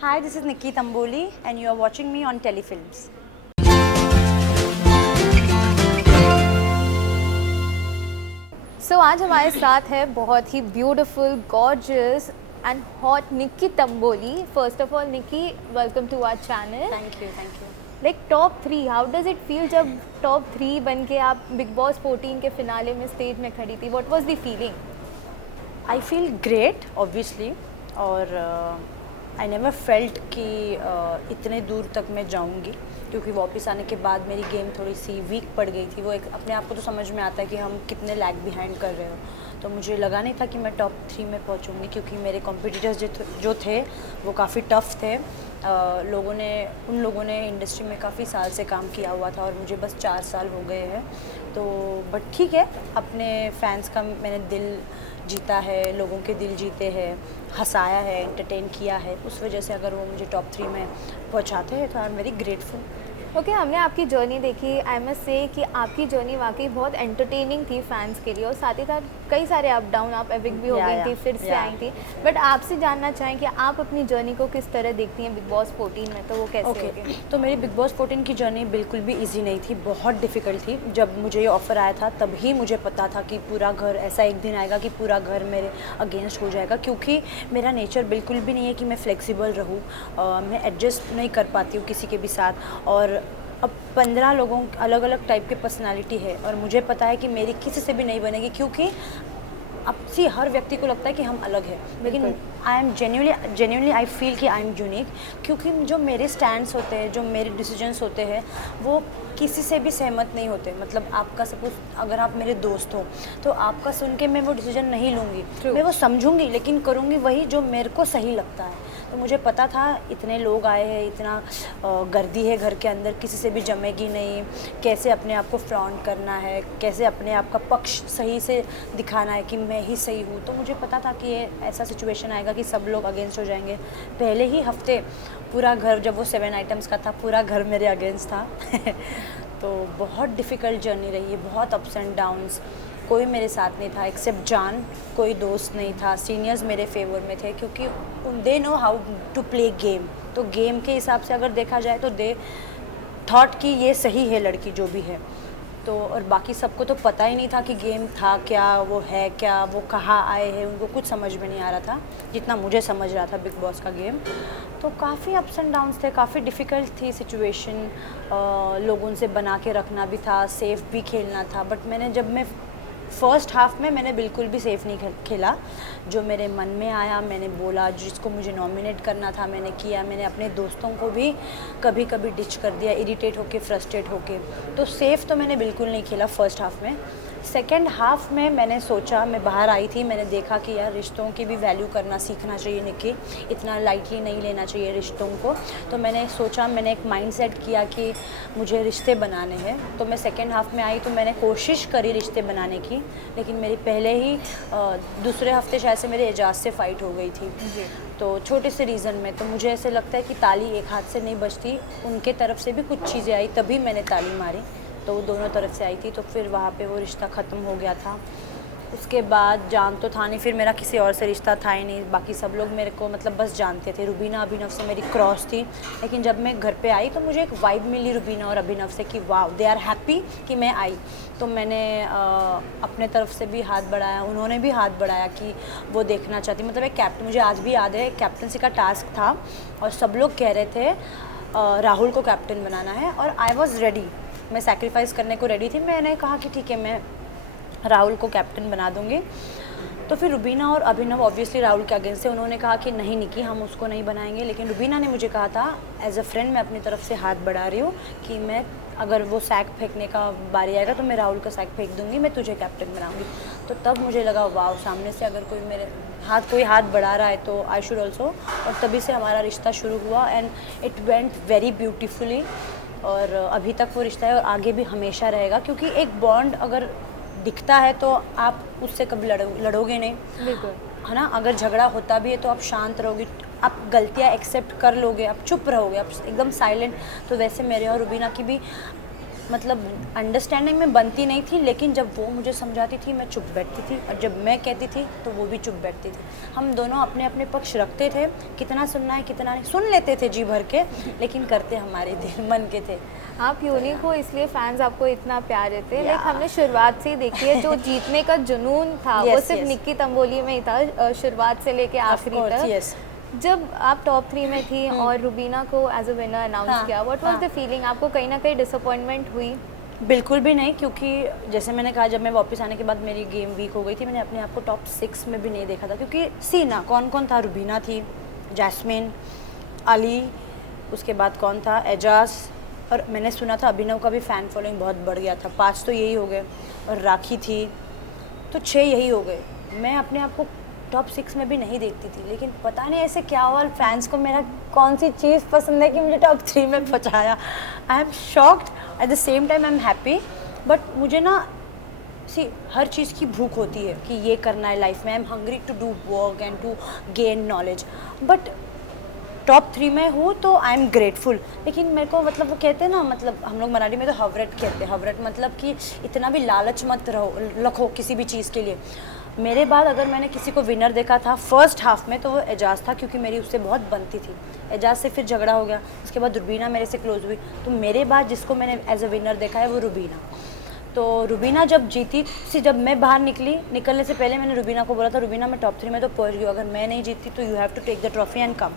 Hi, this is Nikki Tamboli and you are watching me on Telefilms. आज हमारे साथ है बहुत ही beautiful, gorgeous and hot Nikki Tamboli. First of all Nikki, welcome to our channel. Thank you. Like top 3, how does it feel जब top 3 बन के आप बिग बॉस 14 के फिनाले में स्टेज में खड़ी थी? What was the feeling? I feel great, obviously, और आई नेवर फेल्ट कि इतने दूर तक मैं जाऊंगी, क्योंकि वापस आने के बाद मेरी गेम थोड़ी सी वीक पड़ गई थी. वो एक अपने आप को तो समझ में आता है कि हम कितने लैग बिहाइंड कर रहे हो, तो मुझे लगा नहीं था कि मैं टॉप 3 में पहुंचूंगी, क्योंकि मेरे कॉम्पिटिटर्स जो थे वो काफ़ी टफ थे. उन लोगों ने इंडस्ट्री में काफ़ी साल से काम किया हुआ था और मुझे बस 4 साल हो गए हैं. तो बट ठीक है, अपने फैंस का मैंने दिल जीता है, लोगों के दिल जीते हैं, हंसाया है, एंटरटेन किया है. उस वजह से अगर वो मुझे टॉप 3 में पहुंचाते हैं तो I am very grateful. Okay, हमने आपकी जर्नी देखी. आई मस्ट से कि आपकी जर्नी वाकई बहुत एंटरटेनिंग थी फैंस के लिए, और साथ ही साथ कई सारे अप डाउन, आप एविक भी हो गई थी, फिर से आई थी. बट आपसे जानना चाहें कि आप अपनी जर्नी को किस तरह देखती हैं बिग बॉस 14 में, तो वो कैसे होगी? तो मेरी बिग बॉस 14 की जर्नी बिल्कुल भी इजी नहीं थी, बहुत डिफ़िकल्ट थी. जब मुझे ये ऑफ़र आया था तभी मुझे पता था कि पूरा घर, ऐसा एक दिन आएगा कि पूरा घर मेरे अगेंस्ट हो जाएगा, क्योंकि मेरा नेचर बिल्कुल भी नहीं है कि मैं फ्लेक्सिबल रहूँ. मैं एडजस्ट नहीं कर पाती हूँ किसी के भी साथ. और अब 15 लोगों अलग अलग टाइप के पर्सनालिटी है और मुझे पता है कि मेरी किसी से भी नहीं बनेगी, क्योंकि अब सी हर व्यक्ति को लगता है कि हम अलग हैं, लेकिन I am genuinely I feel कि आई एम यूनिक, क्योंकि जो मेरे स्टैंड्स होते हैं, जो मेरे डिसीजंस होते हैं, वो किसी से भी सहमत नहीं होते. मतलब आपका सपोज अगर आप मेरे दोस्त हो तो आपका सुन के मैं वो डिसीजन नहीं लूँगी. मैं वो समझूंगी, लेकिन करूँगी वही जो मेरे को सही लगता है. तो मुझे पता था इतने लोग आए हैं, इतना गर्दी है घर के अंदर, किसी से भी जमेगी नहीं. कैसे अपने आप को फ्लॉन्ट करना है, कैसे अपने आप का पक्ष सही से दिखाना है कि मैं ही सही हूँ. तो मुझे पता था कि ये ऐसा सिचुएशन आएगा कि सब लोग अगेंस्ट हो जाएंगे. पहले ही हफ्ते पूरा घर, जब वो 7 आइटम्स का था, पूरा घर मेरे अगेंस्ट था. तो बहुत डिफ़िकल्ट जर्नी रही है, बहुत अप्स एंड डाउन्स. कोई मेरे साथ नहीं था एक्सेप्ट जान, कोई दोस्त नहीं था. सीनियर्स मेरे फेवर में थे, क्योंकि they know how to play game. तो गेम के हिसाब से अगर देखा जाए तो दे थॉट कि ये सही है लड़की जो भी है. तो और बाकी सबको तो पता ही नहीं था कि गेम था क्या, वो है क्या, वो कहाँ आए हैं, उनको कुछ समझ में नहीं आ रहा था जितना मुझे समझ रहा था बिग बॉस का गेम. तो काफ़ी अप्स एंड डाउन्स थे, काफ़ी डिफ़िकल्ट थी सिचुएशन. लोगों से बना के रखना भी था, सेफ भी खेलना था. बट जब मैं फर्स्ट हाफ में मैंने बिल्कुल भी सेफ़ नहीं खेला. जो मेरे मन में आया मैंने बोला, जिसको मुझे नॉमिनेट करना था मैंने किया. मैंने अपने दोस्तों को भी कभी कभी डिच कर दिया, इरिटेट होके, फ्रस्ट्रेट होके. तो सेफ़ तो मैंने बिल्कुल नहीं खेला फर्स्ट हाफ में. सेकेंड हाफ में मैंने सोचा, मैं बाहर आई थी, मैंने देखा कि यार रिश्तों की भी वैल्यू करना सीखना चाहिए निक्की, इतना लाइटली नहीं लेना चाहिए रिश्तों को. तो मैंने सोचा, मैंने एक माइंड सेट किया कि मुझे रिश्ते बनाने हैं. तो मैं सेकेंड हाफ में आई तो मैंने कोशिश करी रिश्ते बनाने की, लेकिन मेरी पहले ही दूसरे हफ्ते शायद से मेरे एजाज से फ़ाइट हो गई थी. तो छोटे से रीज़न में. तो मुझे ऐसे लगता है कि ताली एक हाथ से नहीं बजती, उनके तरफ से भी कुछ चीज़ें आई तभी मैंने ताली मारी. तो वो दोनों तरफ से आई थी, तो फिर वहाँ पे वो रिश्ता ख़त्म हो गया था. उसके बाद जान तो था नहीं, फिर मेरा किसी और से रिश्ता था ही नहीं. बाकी सब लोग मेरे को मतलब बस जानते थे. रुबीना अभिनव से मेरी क्रॉस थी, लेकिन जब मैं घर पे आई तो मुझे एक वाइब मिली रुबीना और अभिनव से कि वाह, दे आर हैप्पी कि मैं आई. तो मैंने अपने तरफ से भी हाथ बढ़ाया, उन्होंने भी हाथ बढ़ाया कि वो देखना चाहती. मतलब एक कैप्टन, मुझे आज भी याद है, कैप्टनसी का टास्क था और सब लोग कह रहे थे राहुल को कैप्टन बनाना है, और आई वॉज़ रेडी. मैं सैक्रिफाइस करने को रेडी थी. मैंने कहा कि ठीक है, मैं राहुल को कैप्टन बना दूंगी. तो फिर रुबीना और अभिनव ऑब्वियसली राहुल के अगेंस्ट से, उन्होंने कहा कि नहीं निकी, हम उसको नहीं बनाएंगे. लेकिन रुबीना ने मुझे कहा था एज अ फ्रेंड, मैं अपनी तरफ से हाथ बढ़ा रही हूँ कि मैं, अगर वो सैक फेंकने का बारी आएगा तो मैं राहुल का सैक फेंक दूंगी, मैं तुझे कैप्टन बनाऊंगी. तो तब मुझे लगा वाह, सामने से अगर कोई हाथ बढ़ा रहा है तो आई शुड ऑल्सो. और तभी से हमारा रिश्ता शुरू हुआ and it went very beautifully. और अभी तक वो रिश्ता है और आगे भी हमेशा रहेगा, क्योंकि एक बॉन्ड अगर दिखता है तो आप उससे कभी लड़ोगे नहीं. बिल्कुल, है ना. अगर झगड़ा होता भी है तो आप शांत रहोगे, आप गलतियाँ एक्सेप्ट कर लोगे, आप चुप रहोगे, आप एकदम साइलेंट. तो वैसे मेरे और रुबीना की भी मतलब अंडरस्टैंडिंग में बनती नहीं थी, लेकिन जब वो मुझे समझाती थी मैं चुप बैठती थी, और जब मैं कहती थी तो वो भी चुप बैठती थी। हम दोनों अपने अपने पक्ष रखते थे, कितना सुनना है कितना नहीं, सुन लेते थे जी भर के, लेकिन करते हमारे दिल मन के थे। आप यूनिक हो इसलिए फैंस आपको इतना प्यार देते हैं। लाइक हमने शुरुआत से ही देखी है, जो जीतने का जुनून था वो सिर्फ निक्की तंबोली में ही था, शुरुआत से लेके आखिरी तक। जब आप टॉप 3 में थी और रुबीना को एज अ विनर अनाउंस किया, व्हाट वाज द फीलिंग? आपको कहीं ना कहीं डिसअपॉइंटमेंट हुई? बिल्कुल भी नहीं, क्योंकि जैसे मैंने कहा, जब मैं वापस आने के बाद मेरी गेम वीक हो गई थी, मैंने अपने आप को टॉप 6 में भी नहीं देखा था, क्योंकि सी ना कौन कौन था, रुबीना थी, जैस्मिन, अली, उसके बाद कौन था, एजाज, और मैंने सुना था अभिनव का भी फ़ैन फॉलोइंग बहुत बढ़ गया था। 5 तो यही हो गए, और राखी थी, तो 6 यही हो गए। मैं अपने आप को टॉप 6 में भी नहीं देखती थी, लेकिन पता नहीं ऐसे क्या हुआ, फैंस को मेरा कौन सी चीज़ पसंद है कि मुझे टॉप 3 में पहुंचाया। I am shocked, at the same time I am happy. But मुझे ना हर चीज़ की भूख होती है कि ये करना है लाइफ में। I am hungry to do work and to gain knowledge, but top 3 में हूँ तो आई एम ग्रेटफुल। लेकिन मेरे को मतलब वो कहते हैं ना, मतलब हम लोग मराठी में तो हवरट कहते हैं। हवरट मतलब कि इतना भी लालच मत रखो किसी भी चीज़ के लिए। मेरे बाद अगर मैंने किसी को विनर देखा था फर्स्ट हाफ में, तो वो एजाज था, क्योंकि मेरी उससे बहुत बनती थी। एजाज से फिर झगड़ा हो गया, उसके बाद रुबीना मेरे से क्लोज हुई, तो मेरे बाद जिसको मैंने एज अ विनर देखा है वो रुबीना। तो रुबीना जब जीती, जब मैं बाहर निकलने से पहले मैंने रुबीना को बोला था, रुबीना मैं टॉप 3 में तो पहुंच गई, अगर मैं नहीं जीतती तो you have to take the trophy and come.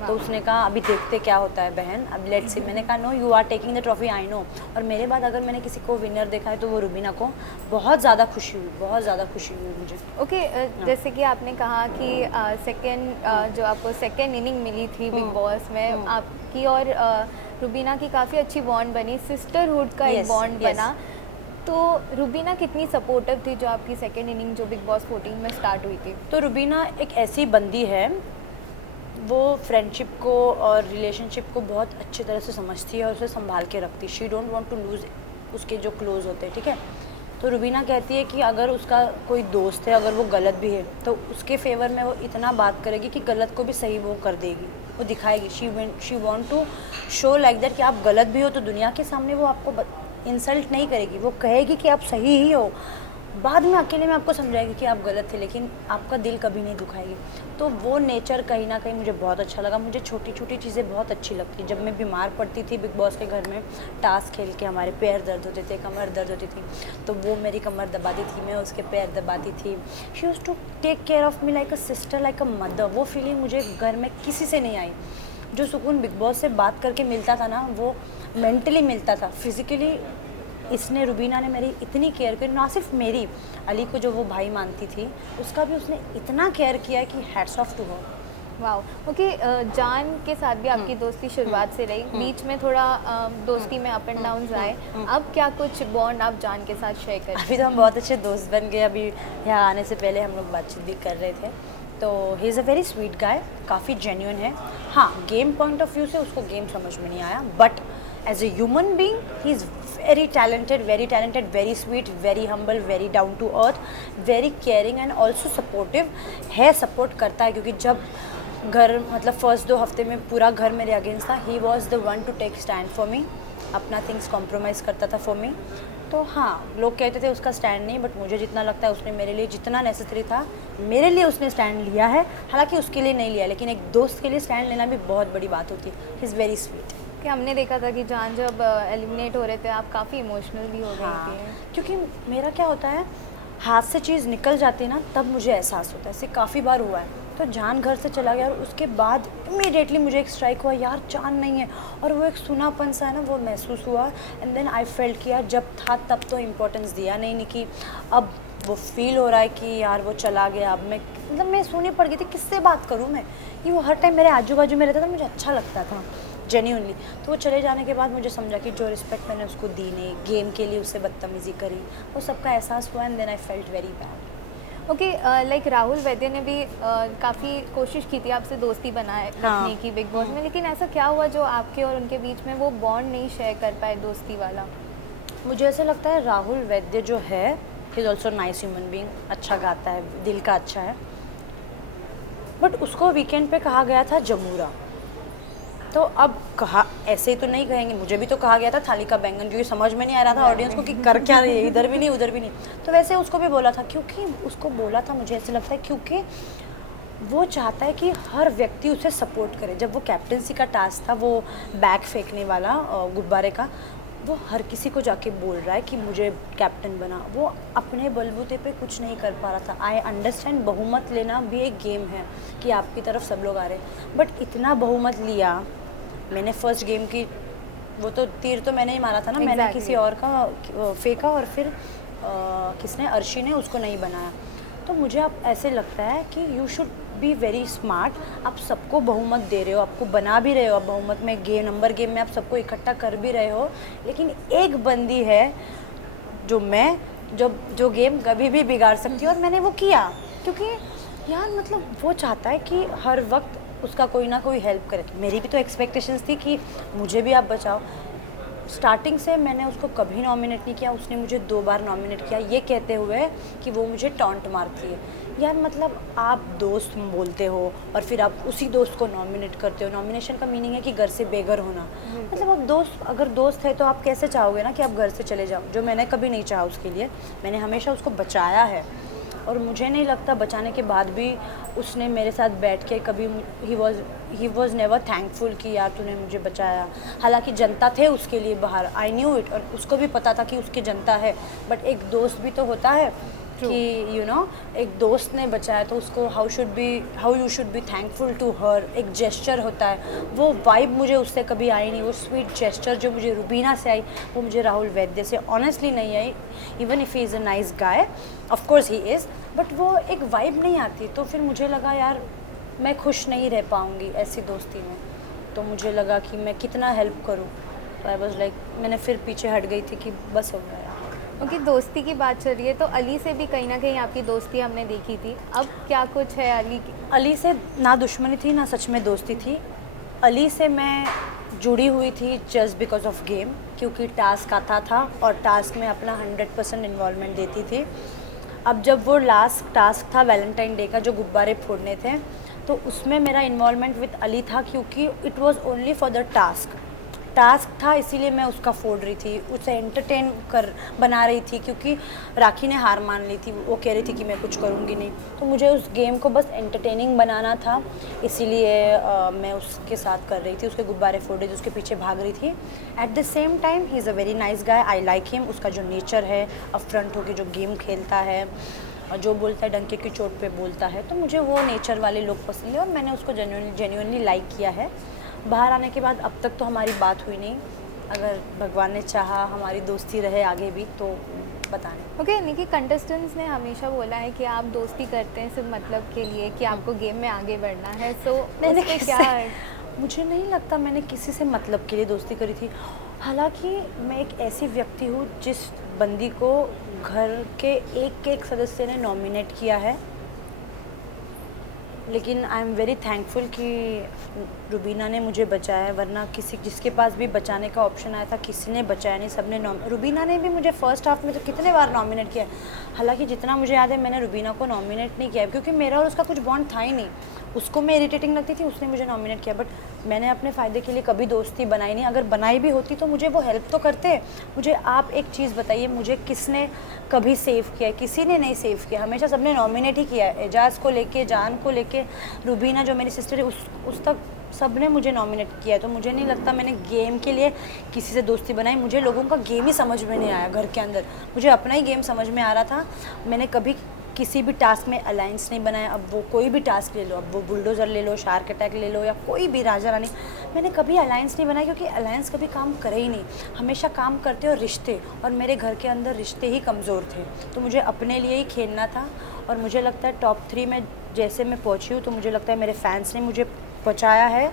तो उसने कहा अभी देखते क्या होता है बहन, अब लेट्स सी। मैंने कहा no, you are taking the trophy, I know. और मेरे बाद अगर मैंने किसी को विनर देखा है तो वो रुबीना को बहुत ज़्यादा खुशी हुई, बहुत ज़्यादा खुशी हुई मुझे। ओके, जैसे कि आपने कहा कि सेकेंड जो आपको सेकेंड इनिंग मिली थी बिग बॉस में, आपकी और रुबीना की काफ़ी अच्छी बॉन्ड बनी, सिस्टरहुड का एक बॉन्ड बना। तो रुबीना कितनी सपोर्टिव थी जो आपकी सेकेंड इनिंग जो बिग बॉस 14 में स्टार्ट हुई थी? तो रुबीना एक ऐसी बंदी है, वो फ्रेंडशिप को और रिलेशनशिप को बहुत अच्छी तरह से समझती है और उसे संभाल के रखती है। She don't want to lose उसके जो क्लोज होते हैं, ठीक है। तो रुबीना कहती है कि अगर उसका कोई दोस्त है, अगर वो गलत भी है, तो उसके फेवर में वो इतना बात करेगी कि गलत को भी सही वो कर देगी, वो दिखाएगी। She want to show like that कि आप गलत भी हो तो दुनिया के सामने वो आपको इंसल्ट नहीं करेगी, वो कहेगी कि आप सही ही हो। बाद में अकेले में आपको समझाएगी कि आप गलत थे, लेकिन आपका दिल कभी नहीं दुखाएगी। तो वो नेचर कहीं ना कहीं मुझे बहुत अच्छा लगा। मुझे छोटी छोटी चीज़ें बहुत अच्छी लगती। जब मैं बीमार पड़ती थी बिग बॉस के घर में, टास्क खेल के हमारे पैर दर्द होते थे, कमर दर्द होती थी, तो वो मेरी कमर दबाती थी, मैं उसके पैर दबाती थी। She used to take care of me like a sister, like a mother. वो फीलिंग मुझे घर में किसी से नहीं आई। जो सुकून बिग बॉस से बात करके मिलता था ना, वो मेंटली मिलता था, फिज़िकली इसने, रुबीना ने मेरी इतनी केयर की। ना सिर्फ मेरी, अली को जो वो भाई मानती थी, उसका भी उसने इतना केयर किया कि हैट्स ऑफ टू हर। वाह। ओके, जान के साथ भी आपकी दोस्ती शुरुआत से रही, बीच में थोड़ा दोस्ती में अप एंड डाउन आए, अब क्या कुछ बॉन्ड आप जान के साथ शेयर करें? अभी तो हम बहुत अच्छे दोस्त बन गए। अभी यहाँ आने से पहले हम लोग बातचीत भी कर रहे थे। तो ही is a very sweet guy, काफ़ी जेन्युइन है। हाँ, गेम पॉइंट ऑफ व्यू से उसको गेम समझ में नहीं आया, but as a human being he is very talented, very sweet, very humble, very down to earth, very caring and also supportive है। सपोर्ट करता है, क्योंकि जब घर मतलब फर्स्ट 2 हफ्ते में पूरा घर मेरे अगेंस्ट था, he was the one to take stand for me, अपना थिंग्स कॉम्प्रोमाइज़ करता था फॉर मी। तो हाँ, लोग कहते थे उसका स्टैंड नहीं, बट मुझे जितना लगता है उसने मेरे लिए जितना नेसेसरी था, मेरे लिए उसने स्टैंड लिया है। हालांकि उसके लिए नहीं लिया, लेकिन एक दोस्त के लिए स्टैंड लेना भी बहुत बड़ी बात होती है। ही इज़ वेरी स्वीट। कि हमने देखा था कि जान जब एलिमिनेट हो रहे थे, आप काफ़ी इमोशनल भी हो गई थी। क्योंकि मेरा क्या होता है, हाथ से चीज़ निकल जाती है ना, तब मुझे एहसास होता है। इससे काफ़ी बार हुआ है। तो जान घर से चला गया और उसके बाद इमीडिएटली मुझे एक स्ट्राइक हुआ, यार जान नहीं है, और वो एक सुनापन सा है ना, वो महसूस हुआ। एंड देन आई फेल्ट किया, जब था तब तो इम्पोर्टेंस दिया नहीं कि अब वो फील हो रहा है कि यार वो चला गया, अब मैं मतलब मैं सूनी पड़ गई थी, किससे बात करूँ मैं। ये वो हर टाइम मेरे आजू बाजू में रहता था, मुझे अच्छा लगता था जेन्यूनली। तो वो चले जाने के बाद मुझे समझा कि जो रिस्पेक्ट मैंने उसको दी नहीं, गेम के लिए उससे बदतमीज़ी करी, वो सबका एहसास हुआ। And then I felt very bad. Okay, like Rahul Vaidya ने भी काफ़ी कोशिश की थी आपसे दोस्ती बनाए रखने की बिग बॉस में, लेकिन ऐसा क्या हुआ जो आपके और उनके बीच में वो बॉन्ड नहीं शेयर कर पाए दोस्ती वाला? मुझे ऐसा लगता है राहुल वैद्य जो है, he is also nice human being, अच्छा गाता है, दिल का अच्छा है, बट उसको वीकेंड पे कहा गया था जमूरा। तो अब कहा ऐसे तो नहीं कहेंगे, मुझे भी तो कहा गया था थाली का बैंगन, क्योंकि समझ में नहीं आ रहा था ऑडियंस को कि कर क्या रही है, इधर भी नहीं उधर भी नहीं। तो वैसे उसको भी बोला था, क्योंकि उसको बोला था, मुझे ऐसे लगता है क्योंकि वो चाहता है कि हर व्यक्ति उसे सपोर्ट करे। जब वो कैप्टेंसी का टास्क था, वो बैग फेंकने वाला गुब्बारे का, वो हर किसी को जाके बोल रहा है कि मुझे कैप्टन बना। वो अपने बलबूते पे कुछ नहीं कर पा रहा था। आई अंडरस्टैंड, बहुमत लेना भी एक गेम है कि आपकी तरफ सब लोग आ रहे हैं, बट इतना बहुमत लिया। मैंने फर्स्ट गेम की वो तो तीर तो मैंने ही मारा था ना, मैंने किसी और का फेंका और फिर किसने, अर्शी ने उसको नहीं बनाया। तो मुझे अब ऐसे लगता है कि you should be very smart. आप सबको बहुमत दे रहे हो, आपको बना भी रहे हो, आप बहुमत में नंबर गेम में आप सबको इकट्ठा कर भी रहे हो, लेकिन एक बंदी है जो गेम कभी भी बिगाड़ सकती है, और मैंने वो किया। क्योंकि यार मतलब वो चाहता है कि हर वक्त उसका कोई ना कोई हेल्प करे। मेरी भी तो एक्सपेक्टेशंस थी कि मुझे भी आप बचाओ। स्टार्टिंग से मैंने उसको कभी नॉमिनेट नहीं किया, उसने मुझे 2 बार नॉमिनेट किया, ये कहते हुए कि वो मुझे टॉन्ट मारती है। यार मतलब आप दोस्त बोलते हो और फिर आप उसी दोस्त को नॉमिनेट करते हो। नॉमिनेशन का मीनिंग है कि घर से बेघर होना। मतलब आप दोस्त, अगर दोस्त है तो आप कैसे चाहोगे ना कि आप घर से चले जाओ, जो मैंने कभी नहीं चाहा उसके लिए। मैंने हमेशा उसको बचाया है, और मुझे नहीं लगता बचाने के बाद भी उसने मेरे साथ बैठ के कभी, ही वॉज नेवर थैंकफुल कि यार तूने मुझे बचाया। हालांकि जनता थे उसके लिए बाहर, आई न्यू इट, और उसको भी पता था कि उसकी जनता है, बट एक दोस्त भी तो होता है कि यू नो एक दोस्त ने बचाया तो उसको how you should be thankful to her. एक जेस्चर होता है, वो वाइब मुझे उससे कभी आई नहीं। वो स्वीट जेस्चर जो मुझे रुबीना से आई, वो मुझे राहुल वैद्य से ऑनेस्टली नहीं आई। Even if he is a nice guy, of course he is, but वो एक वाइब नहीं आती। तो फिर मुझे लगा यार मैं खुश नहीं रह पाऊँगी ऐसी दोस्ती में। तो मुझे लगा कि मैं कितना हेल्प करूँ। तो आई वॉज लाइक, मैंने फिर पीछे हट गई थी कि बस हो गया यार। क्योंकि दोस्ती की बात चल रही है, तो अली से भी कहीं ना कहीं आपकी दोस्ती हमने देखी थी, अब क्या कुछ है अली की? अली से ना दुश्मनी थी ना सच में दोस्ती थी। अली से मैं जुड़ी हुई थी जस्ट बिकॉज ऑफ गेम, क्योंकि टास्क आता था और टास्क में अपना 100% इन्वॉल्वमेंट देती थी। अब जब वो लास्ट टास्क था वैलेंटाइन डे का, जो गुब्बारे फोड़ने थे, तो उसमें मेरा इन्वॉल्वमेंट विद अली था, क्योंकि it was only for the task था, इसीलिए मैं उसका फोड़ रही थी, उसे एंटरटेन बना रही थी। क्योंकि राखी ने हार मान ली थी, वो कह रही थी कि मैं कुछ करूँगी नहीं, तो मुझे उस गेम को बस एंटरटेनिंग बनाना था, इसीलिए मैं उसके साथ कर रही थी, उसके गुब्बारे फोड़ रही थी, उसके पीछे भाग रही थी। At the same time he is a very nice guy, I like him. उसका जो नेचर है, अपफ्रंट होकर जो गेम खेलता है और जो बोलता है डंके की चोट पे बोलता है, तो मुझे वो नेचर वाले लोग पसंद है, और मैंने उसको जेन्युइनली लाइक किया है। बाहर आने के बाद अब तक तो हमारी बात हुई नहीं, अगर भगवान ने चाहा हमारी दोस्ती रहे आगे भी तो बताने। ओके निकी, कंटेस्टेंट्स ने हमेशा बोला है कि आप दोस्ती करते हैं सिर्फ मतलब के लिए, कि आपको गेम में आगे बढ़ना है, सो मैंने उसमें क्या है? मुझे नहीं लगता मैंने किसी से मतलब के लिए दोस्ती करी थी। हालांकि मैं एक ऐसी व्यक्ति हूँ जिस बंदी को घर के एक सदस्य ने नॉमिनेट किया है, लेकिन आई एम वेरी थैंकफुल कि रुबीना ने मुझे बचाया, वरना जिसके पास भी बचाने का ऑप्शन आया था किसी ने बचाया नहीं, सबने रुबीना ने भी मुझे फर्स्ट हाफ में तो कितने बार नॉमिनेट किया। हालांकि जितना मुझे याद है मैंने रुबीना को नॉमिनेट नहीं किया, क्योंकि मेरा और उसका कुछ बॉन्ड था ही नहीं। उसको मैं इरिटेटिंग लगती थी, उसने मुझे नॉमिनेट किया, बट मैंने अपने फ़ायदे के लिए कभी दोस्ती बनाई नहीं। अगर बनाई भी होती तो मुझे वो हेल्प तो करते। मुझे आप एक चीज़ बताइए, मुझे किसने कभी सेव किया? किसी ने नहीं सेव किया, हमेशा सबने नॉमिनेट ही किया है। एजाज़ को लेके, जान को लेके, रुबीना जो मेरी सिस्टर है उस तक सब ने मुझे नॉमिनेट किया है। तो मुझे नहीं लगता मैंने गेम के लिए किसी से दोस्ती बनाई। मुझे लोगों का गेम ही समझ में नहीं आया घर के अंदर, मुझे अपना ही गेम समझ में आ रहा था। मैंने कभी किसी भी टास्क में अलायंस नहीं बनाया। अब वो कोई भी टास्क ले लो, अब वो बुलडोज़र ले लो, शार्क अटैक ले लो, या कोई भी राजा रानी, मैंने कभी अलायंस नहीं बनाया, क्योंकि अलायंस कभी काम करे ही नहीं। हमेशा काम करते और रिश्ते, और मेरे घर के अंदर रिश्ते ही कमज़ोर थे, तो मुझे अपने लिए ही खेलना था। और मुझे लगता है टॉप 3 में जैसे मैं पहुँची हूँ, तो मुझे लगता है मेरे फैंस ने मुझे पहुँचाया है।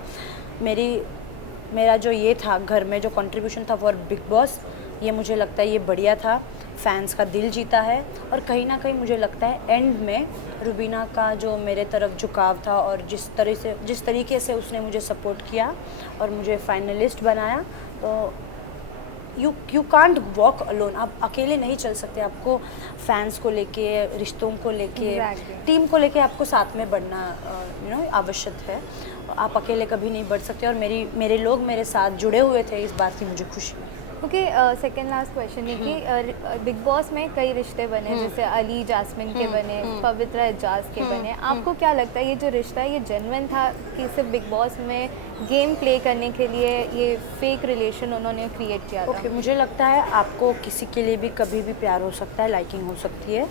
मेरा जो ये था घर में जो कंट्रीब्यूशन था फॉर बिग बॉस, ये मुझे लगता है ये बढ़िया था, फैंस का दिल जीता है। और कहीं ना कहीं मुझे लगता है एंड में रुबीना का जो मेरे तरफ झुकाव था, और जिस तरीके से उसने मुझे सपोर्ट किया और मुझे फाइनलिस्ट बनाया, तो यू कांट वॉक अलोन। आप अकेले नहीं चल सकते, आपको फैंस को लेके, रिश्तों को लेके, टीम को लेके आपको साथ में बढ़ना आवश्यक है। आप अकेले कभी नहीं बढ़ सकते, और मेरे लोग मेरे साथ जुड़े हुए थे, इस बात की मुझे खुशी है। ओके, सेकंड लास्ट क्वेश्चन है कि बिग बॉस में कई रिश्ते बने, जैसे अली जास्मिन के बने, पवित्रा एजाज के बने। आपको क्या लगता है ये जो रिश्ता है ये जेन्युइन था कि सिर्फ बिग बॉस में गेम प्ले करने के लिए ये फेक रिलेशन उन्होंने क्रिएट किया था? ओके, मुझे लगता है आपको किसी के लिए भी कभी भी प्यार हो सकता है, लाइकिंग हो सकती है,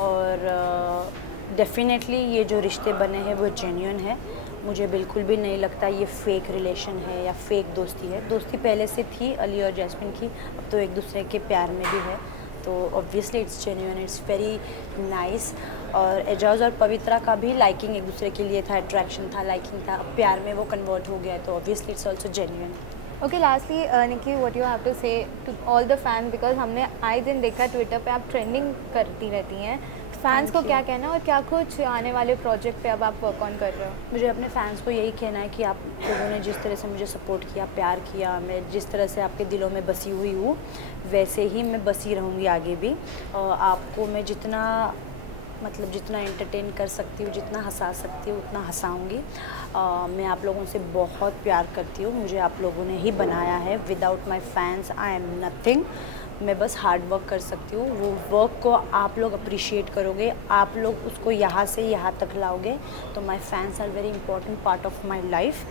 और डेफिनेटली ये जो रिश्ते बने हैं वो जेन्युइन है। मुझे बिल्कुल भी नहीं लगता ये फेक रिलेशन है या फेक दोस्ती है। दोस्ती पहले से थी अली और जैस्मिन की, अब तो एक दूसरे के प्यार में भी है, तो obviously it's genuine, it's very nice. और एजाज और पवित्रा का भी लाइकिंग एक दूसरे के लिए था, अट्रैक्शन था, लाइकिंग था, अब प्यार में वो कन्वर्ट हो गया, तो obviously it's also genuine. Okay, lastly Nikki, what you have to say to all the fans, because हमने आए दिन देखा ट्विटर पे आप ट्रेंडिंग करती रहती हैं, फैंस को क्या कहना है और क्या कुछ आने वाले प्रोजेक्ट पे अब आप वर्क ऑन कर रहे हो? मुझे अपने फैंस को यही कहना है कि आप लोगों ने जिस तरह से मुझे सपोर्ट किया, प्यार किया, मैं जिस तरह से आपके दिलों में बसी हुई हूँ वैसे ही मैं बसी रहूँगी आगे भी। आपको मैं जितना एंटरटेन कर सकती हूँ, जितना हंसा सकती हूँ उतना हंसाऊँगी। मैं आप लोगों से बहुत प्यार करती हूँ, मुझे आप लोगों ने ही बनाया है। Without my fans I am nothing. मैं बस हार्ड वर्क कर सकती हूँ, वो वर्क को आप लोग अप्रिशिएट करोगे, आप लोग उसको यहाँ से यहाँ तक लाओगे, तो my fans are very important part of my life.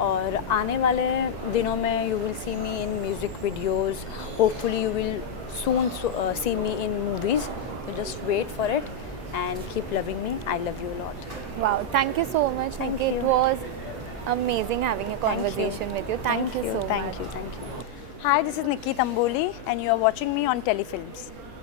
और आने वाले दिनों में you will see me in music videos, hopefully you will soon see me in movies, so just wait for it and keep loving me. I love you a lot. Wow, thank you so much. Thank It you. was amazing having a conversation with you. Thank you so much. Thank you. Hi, this is Nikki Tamboli and you are watching me on Telefilms.